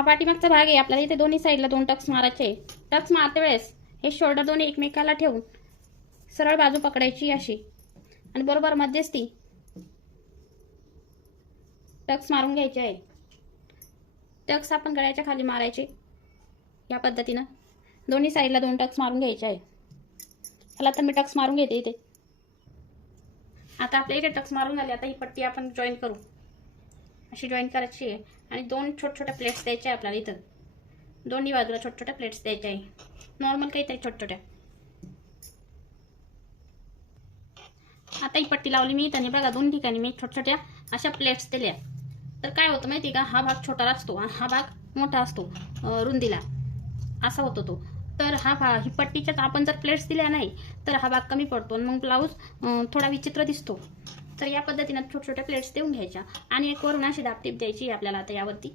हा पाठीमागचा भाग आहे. आपल्याला इथे दोन्ही साईडला दोन टक्स मारायचे टक्स मारते वेळेस हे शोल्डर दोन्ही एकमेकाला ठेवून सरळ बाजू पकडायची अशी. आणि बरोबर मध्यस्थी टक्स मारून घ्यायचे आहे. टक्स आपण गळ्याच्या खाली मारायचे या पद्धतीनं. दोन्ही साईडला दोन टक्स मारून घ्यायचे आहे. ह्याला तर मी टक्स मारून घेते इथे. आता आपल्या इथे टक्स मारून झाले आता ही पट्टी आपण जॉईन करू. अशी जॉईन करायची आहे. आणि दोन छोट छोट्या प्लेट्स द्यायच्या आहे आपल्याला इथं. दोन्ही बाजूला छोट छोट्या प्लेट्स द्यायच्या आहे. नॉर्मल काहीतरी छोट छोट्या. आता ही पट्टी लावली मी त्याने बघा दोन ठिकाणी मी छोट छोट्या अशा प्लेट्स दिल्या. तर काय होतं माहिती आहे का? हा भाग छोटा असतो आणि हा भाग मोठा असतो रुंदीला. असा होतो तो. तर हा भाग ही पट्टीच्यात आपण जर प्लेट्स दिल्या नाही तर हा भाग कमी पडतो आणि मग ब्लाऊज थोडा विचित्र दिसतो. तर या पद्धतीनं छोट्या छोट्या प्लेट्स देऊन घ्यायच्या. आणि एक वरून अशी दापटीप द्यायची आपल्याला आता यावरती.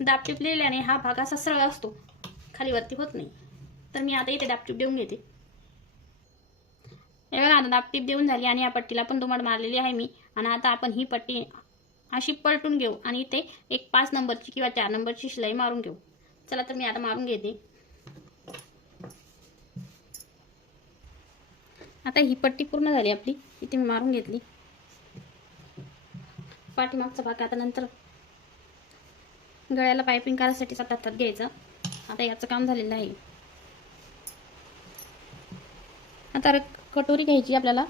दापटीप लिहिल्याने हा भाग असा सरळ असतो. खाली वरती होत नाही. तर मी आता इथे दापटीप देऊन घेते. हे बघा आता दापटीप देऊन झाली आणि या पट्टीला पण दुमट मारलेली आहे मी. आणि आता आपण ही पट्टी अशी पलटून घेऊ आणि इथे एक पाच नंबरची किंवा चार नंबरची शिलाई मारून घेऊ. चला तर मी आता मारून घेते. आता ही पट्टी पूर्ण झाली आपली. इथे मी मारून घेतली. पाठीमागचा भाग आता नंतर गळ्याला पायपिंग करायसाठी हातात घ्यायचं. आता याचं काम झालेलं आहे. आता कटोरी घ्यायची आपल्याला.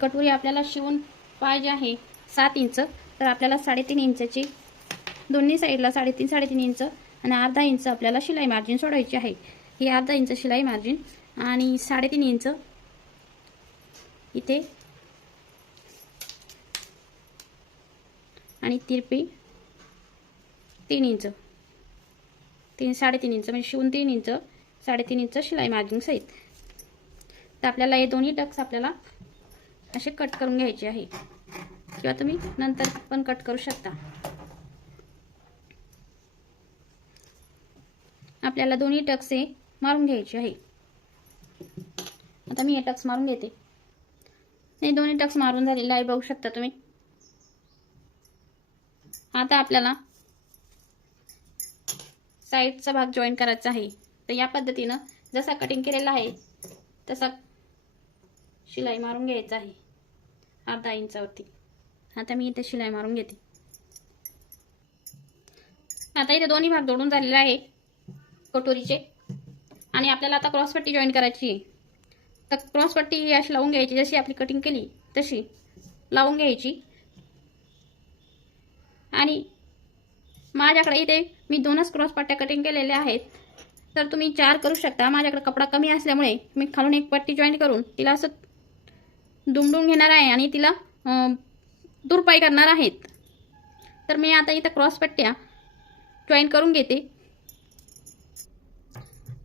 कटोरी आपल्याला शिवून पाहिजे आहे सात इंच. तर आपल्याला साडेतीन इंचाची दोन्ही साईडला साडेतीन साडेतीन इंच आणि अर्धा इंच आपल्याला शिलाई मार्जिन सोडायची आहे. ही अर्धा इंच शिलाई मार्जिन आणि साडेतीन इंच इथे. आणि तिरपी तीन इंच. तीन साडेतीन इंच म्हणजे शिवून तीन इंच साडेतीन इंच शिलाई मार्जिन सहित. तर आपल्याला हे दोन्ही टक्स आपल्याला असे कट करून घ्यायचे आहे. किंवा तुम्ही नंतर पण कट करू शकता. आपल्याला दोन्ही टक्स हे मारून घ्यायचे आहे. आता मी हे टक्स मारून घेते. हे दोन्ही टक्स मारून झालेले आहे बघू शकता तुम्ही. आता आपल्याला साईडचा भाग जॉईन करायचा आहे. तर या पद्धतीनं जसा कटिंग केलेला आहे तसा शिलाई मारून घ्यायचा आहे. अर्धा इंचावरती आता मी इथे शिलाई मारून घेते. आता इथे दोन्ही भाग जोडून झालेले आहे कटोरीचे. आणि आपल्याला आता क्रॉसपट्टी जॉईन करायची आहे. तर क्रॉसपट्टी अशी लावून घ्यायची जशी आपली कटिंग केली तशी लावून घ्यायची. आणि माझ्याकडे इथे मी दोनच क्रॉस पट्ट्या कटिंग केलेल्या आहेत. तर तुम्ही चार करू शकता. माझ्याकडे कपडा कमी असल्यामुळे मी खालून एक पट्टी जॉईन करून तिला असं दुमडून घेणार आहे आणि तिला दुरपाई करणार आहेत. तर मी आता इथं क्रॉस पट्ट्या जॉईन करून घेते.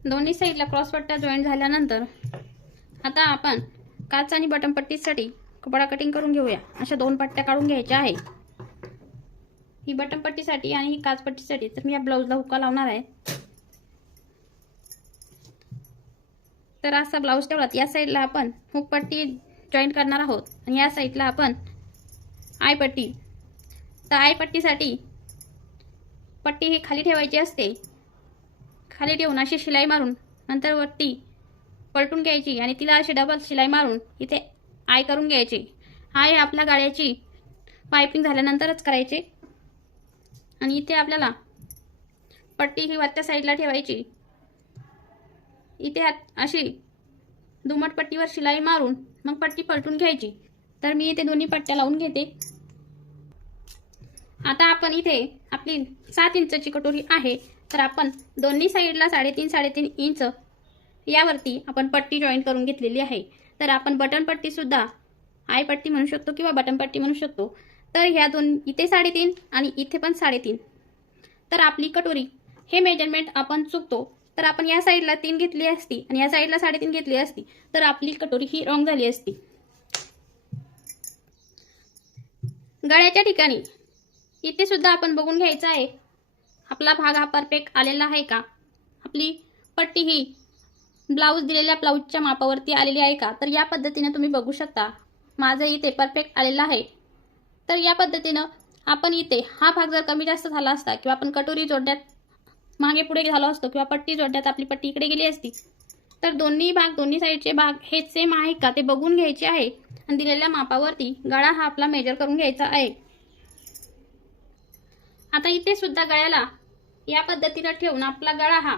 दोन्ही साईडला क्रॉस पट्ट्या जॉईन झाल्यानंतर आता आपण काच आणि बटन पट्टीसाठी कपडा कटिंग करून घेऊया. अशा दोन पट्ट्या काढून घ्यायच्या आहे ही बटन पट्टीसाठी आणि ही काच पट्टीसाठी तर मी या ब्लाऊजला हुक्का लावणार आहे. तर असा ब्लाऊज ठेवलात. या साईडला आपण हुक पट्टी जॉईंट करणार आहोत. आणि या साईडला आपण आय पट्टी. तर आय पट्टीसाठी पट्टी ही खाली ठेवायची असते. खाली ठेवून अशी शिलाई मारून नंतर वरती पलटून घ्यायची आणि तिला अशी डबल शिलाई मारून इथे आय करून घ्यायची. आय आपल्या गाड्याची पायपिंग झाल्यानंतरच करायची. आणि इथे आपल्याला पट्टी ही वरच्या साईडला ठेवायची. इथे अशी दुमट पट्टीवर शिलाई मारून मग पट्टी पलटून घ्यायची. तर मी इथे दोन्ही पट्ट्या लावून घेते. आता आपण इथे आपली सात इंचची कटोरी आहे. तर आपण दोन्ही साईडला साडेतीन साडेतीन इंच यावरती आपण पट्टी जॉईन करून घेतलेली आहे. तर आपण बटन पट्टी सुद्धा आय पट्टी म्हणू शकतो किंवा बटन पट्टी म्हणू शकतो. तर ह्या दोन इथे साडेतीन आणि इथे पण साडेतीन. तर आपली कटोरी हे मेजरमेंट आपण चुकतो. तर आपण या साईडला तीन घेतली असती आणि या साईडला साडेतीन घेतली असती तर आपली कटोरी ही रॉंग झाली असती. गळ्याच्या ठिकाणी इथे सुद्धा आपण बघून घ्यायचं आहे. आपला भाग हा परफेक्ट आलेला आहे का? आपली पट्टी ही ब्लाऊज दिलेल्या ब्लाऊजच्या मापावरती आलेली आहे का? तर या पद्धतीने तुम्ही बघू शकता. माझं इथे परफेक्ट आलेलं आहे. तर या पद्धतीनं आपण इथे हा भाग जर कमी जास्त झाला असता किंवा आपण कटोरी जोडण्यात मागे पुढे झालो असतो किंवा पट्टी जोडण्यात आपली पट्टी इकडे गेली असती तर दोन्ही भाग दोन्ही साईडचे भाग हे सेम आहे का ते बघून घ्यायचे आहे. आणि दिलेल्या मापावरती गळा हा आपला मेजर करून घ्यायचा आहे. आता इथे सुद्धा गळ्याला या पद्धतीनं ठेवून आपला गळा हा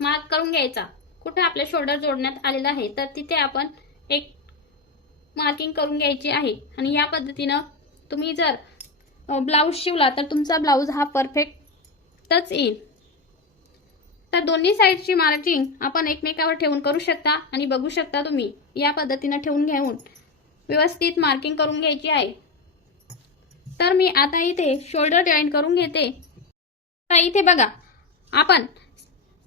मार्क करून घ्यायचा. कुठं आपल्या शोल्डर जोडण्यात आलेला आहे तर तिथे आपण एक मार्किंग करून घ्यायची आहे. आणि या पद्धतीनं तुम्ही जर ब्लाऊज शिवला तर तुमचा ब्लाऊज हा परफेक्टच येईल. तर दोन्ही साईडची मार्किंग आपण एकमेकावर ठेवून करू शकता आणि बघू शकता तुम्ही या पद्धतीनं ठेवून घेऊन व्यवस्थित मार्किंग करून घ्यायची आहे. तर मी आता इथे शोल्डर जॉईन करून घेते. तर इथे बघा आपण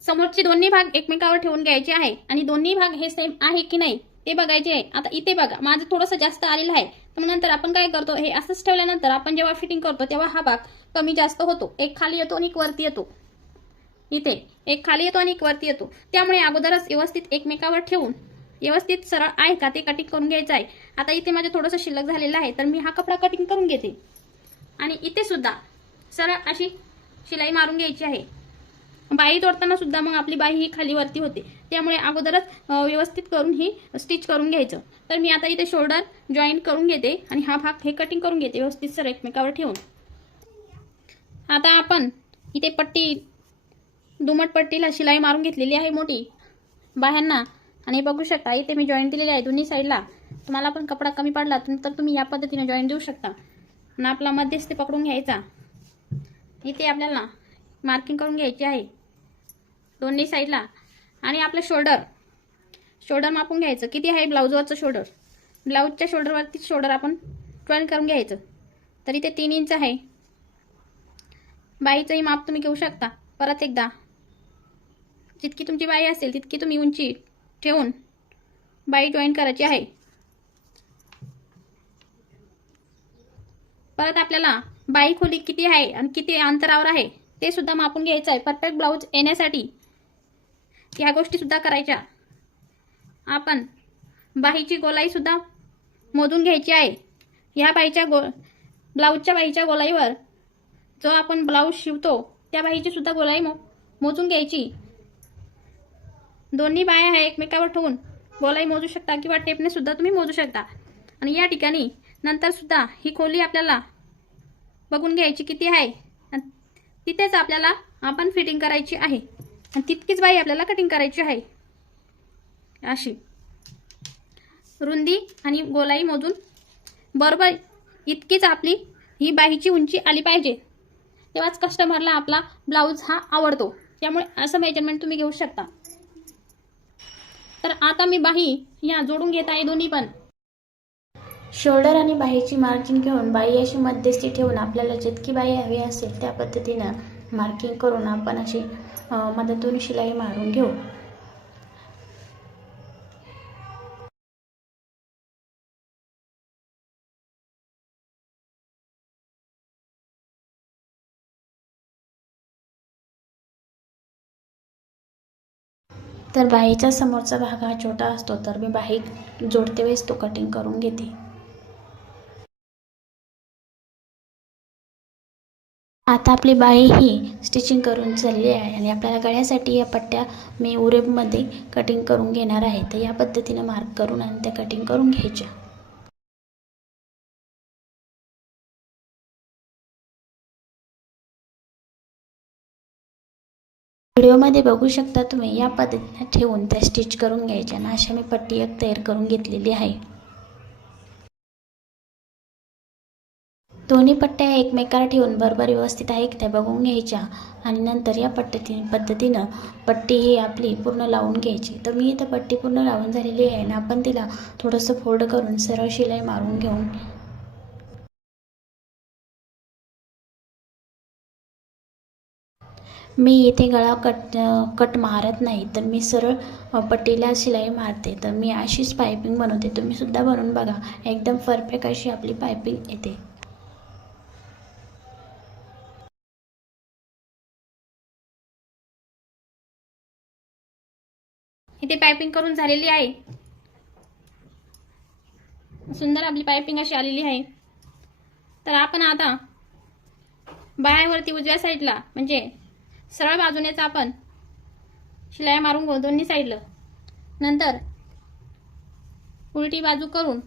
समोरचे दोन्ही भाग एकमेकावर ठेवून घ्यायचे आहे. आणि दोन्ही भाग हे सेम आहे की नाही ते बघायचे आहे. आता इथे बघा माझं थोडंसं जास्त आलेलं आहे. तर नंतर आपण काय करतो हे असंच ठेवल्यानंतर आपण जेव्हा फिटिंग करतो तेव्हा हा भाग कमी जास्त होतो. एक खाली येतो आणि एक वरती येतो. इथे एक खाली येतो आणि एक वरती येतो. त्यामुळे अगोदरच व्यवस्थित एकमेकावर ठेवून व्यवस्थित सरळ आहे का ते कटिंग करून घ्यायचं आहे. आता इथे माझं थोडंसं शिल्लक झालेलं आहे तर मी हा कपडा कटिंग करून घेते. आणि इथे सुद्धा सरळ अशी शिलाई मारून घ्यायची आहे. बाई तोडताना सुद्धा मग आपली बाई ही खाली वरती होते. त्यामुळे अगोदरच व्यवस्थित करून ही स्टिच करून घ्यायचं. तर मी आता इथे शोल्डर जॉईन करून घेते आणि हा भाग हे कटिंग करून घेते व्यवस्थित सर एकमेकावर ठेवून. आता आपण इथे पट्टी दुमट पट्टीला शिलाई मारून घेतलेली आहे मोठी. बाह्यांना. आणि बघू शकता इथे मी जॉईंट दिलेली आहे दोन्ही साईडला तुम्हाला पण कपडा कमी पडला तर तुम्ही या पद्धतीने जॉईन देऊ शकता. आणि आपला मध्यस्थी पकडून घ्यायचा. इथे आपल्याला मार्किंग करून घ्यायची आहे. दोन्ही साईडला. आणि आपलं शोल्डर. शोल्डर मापून घ्यायचं. किती आहे ब्लाऊजवरचं शोल्डर? ब्लाऊजच्या शोल्डरवरती शोल्डर आपण जॉईन करून घ्यायचं. तर इथे तीन इंच आहे. बाईचंही माप तुम्ही घेऊ शकता. परत एकदा. जितकी तुमची बाई असेल तितकी तुम्ही उंची ठेवून बाई जॉईन करायची आहे. परत आपल्याला बाई खोली किती आहे आणि किती अंतरावर आहे ते सुद्धा मापून घ्यायचं आहे. परफेक्ट ब्लाऊज येण्यासाठी या गोष्टीसुद्धा करायच्या. आपण बाईची गोलाईसुद्धा मोजून घ्यायची आहे. ह्या बाईच्या गो ब्लाऊजच्या बाईच्या गोलाईवर जो आपण ब्लाऊज शिवतो त्या बाईची सुद्धा गोलाई मो मोजून घ्यायची. दोन्ही बाया आहे एकमेकावर ठेवून गोलाई मोजू शकता किंवा टेपने सुद्धा तुम्ही मोजू शकता. आणि या ठिकाणी नंतर सुद्धा ही खोली आपल्याला बघून घ्यायची किती आहे. तिथेच आपल्याला आपण फिटिंग करायची आहे. आणि तितकीच बाई आपल्याला कटिंग करायची आहे. अशी. रुंदी आणि गोलाई मोजून. बरोबर इतकीच आपली ही बाईची उंची आली पाहिजे. तेव्हाच कस्टमरला आपला ब्लाऊज हा आवडतो. त्यामुळे असं मेजरमेंट तुम्ही घेऊ शकता. तर आता मी बाही या जोडून घेत आहे दोन्ही पण. शोल्डर आणि बाहीची मार्जिन घेऊन बाही अशी मध्यस्थी ठेवून आपल्याला जितकी बाही हवी असेल त्या पद्धतीनं मार्किंग करून आपण अशी मदतून शिलाई मारून घेऊ. तर बाईच्या समोरचा भाग हा छोटा असतो तर मी बाही जोडते वेळेस तो कटिंग करून घेते. आता आपली बाई ही स्टिचिंग करून चालली आहे आणि आपल्याला गळ्यासाठी या पट्ट्या मी उरेबमध्ये कटिंग करून घेणार आहे. तर या पद्धतीने मार्क करून आणि त्या कटिंग करून घ्यायच्या. व्हिडिओमध्ये बघू शकता तुम्ही या पद्धतीने ठेवून त्या स्टिच करून घ्यायच्या आणि अशा मी पट्टी एक तयार करून घेतलेली आहे. दोन्ही पट्ट्या एकमेकाला ठेवून बरोबर व्यवस्थित आहे त्या बघून घ्यायच्या. आणि नंतर या पद्धती पद्धतीनं पट्टी ही आपली पूर्ण लावून घ्यायची. तर मी इथं पट्टी पूर्ण लावून झालेली आहे आणि आपण तिला थोडंसं फोल्ड करून सरळ शिलाई मारून घेऊन मी इथे गळा कट कट मारत नाही तर मी सरळ पट्टीला शिलाई मारते. तर मी अशीच पायपिंग बनवते. तुम्हीसुद्धा बनवून बघा. एकदम परफेक्ट अशी आपली पायपिंग येते. इथे पायपिंग करून झालेली आहे. सुंदर आपली पायपिंग अशी आलेली आहे. तर आपण आता बायावरती उजव्या साईडला म्हणजे सरळ बाजूनेच आपण शिलाई मारून घेऊ दोन्ही साईडला नंतर उलटी बाजू करून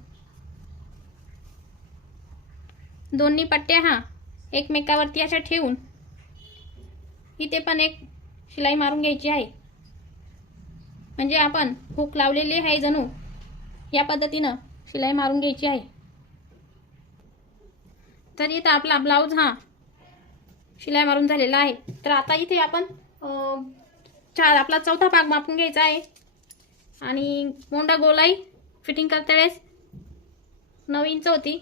दोन्ही पट्ट्या हा एकमेकावरती अशा ठेवून इथे पण एक शिलाई मारून घ्यायची आहे. म्हणजे आपण हुक लावलेली आहे जणू. या पद्धतीनं शिलाई मारून घ्यायची आहे. तर इथं आपला ब्लाऊज हा शिलाई मारून झालेला आहे. तर आता इथे आपण चार आपला चौथा भाग मापून घ्यायचा आहे. आणि मोंडा गोलाई फिटिंग करते वेळेस नऊ इंच होती.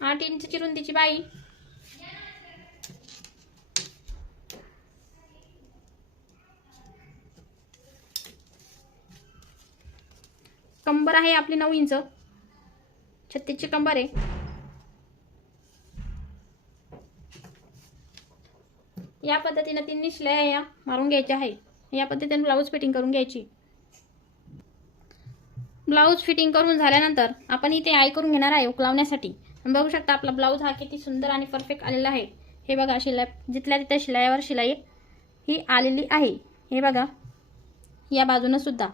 आठ इंचची रुंदीची बाई. कंबर आहे आपली नऊ इंच. छत्तीसची कंबर आहे. या पद्धतीनं तिन्ही शिलाया या मारून घ्यायच्या आहे. या पद्धतीने ब्लाऊज फिटिंग करून घ्यायची. ब्लाऊज फिटिंग करून झाल्यानंतर आपण इथे आय करून घेणार आहे उकलावण्यासाठी बघू शकता आपला ब्लाऊज हा किती सुंदर आणि परफेक्ट आलेला आहे. हे बघा शिलाई जिथल्या तिथल्या शिलायावर शिलाई ही आलेली आहे. हे बघा या बाजूनं सुद्धा.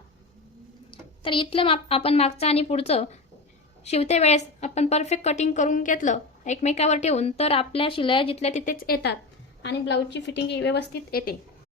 तर इथलं माप आपण मागचं आणि पुढचं शिवते वेळेस आपण परफेक्ट कटिंग करून घेतलं एकमेकावर ठेवून तर आपल्या शिलाया जिथल्या तिथेच येतात आणि ब्लाऊजची फिटिंग व्यवस्थित येते.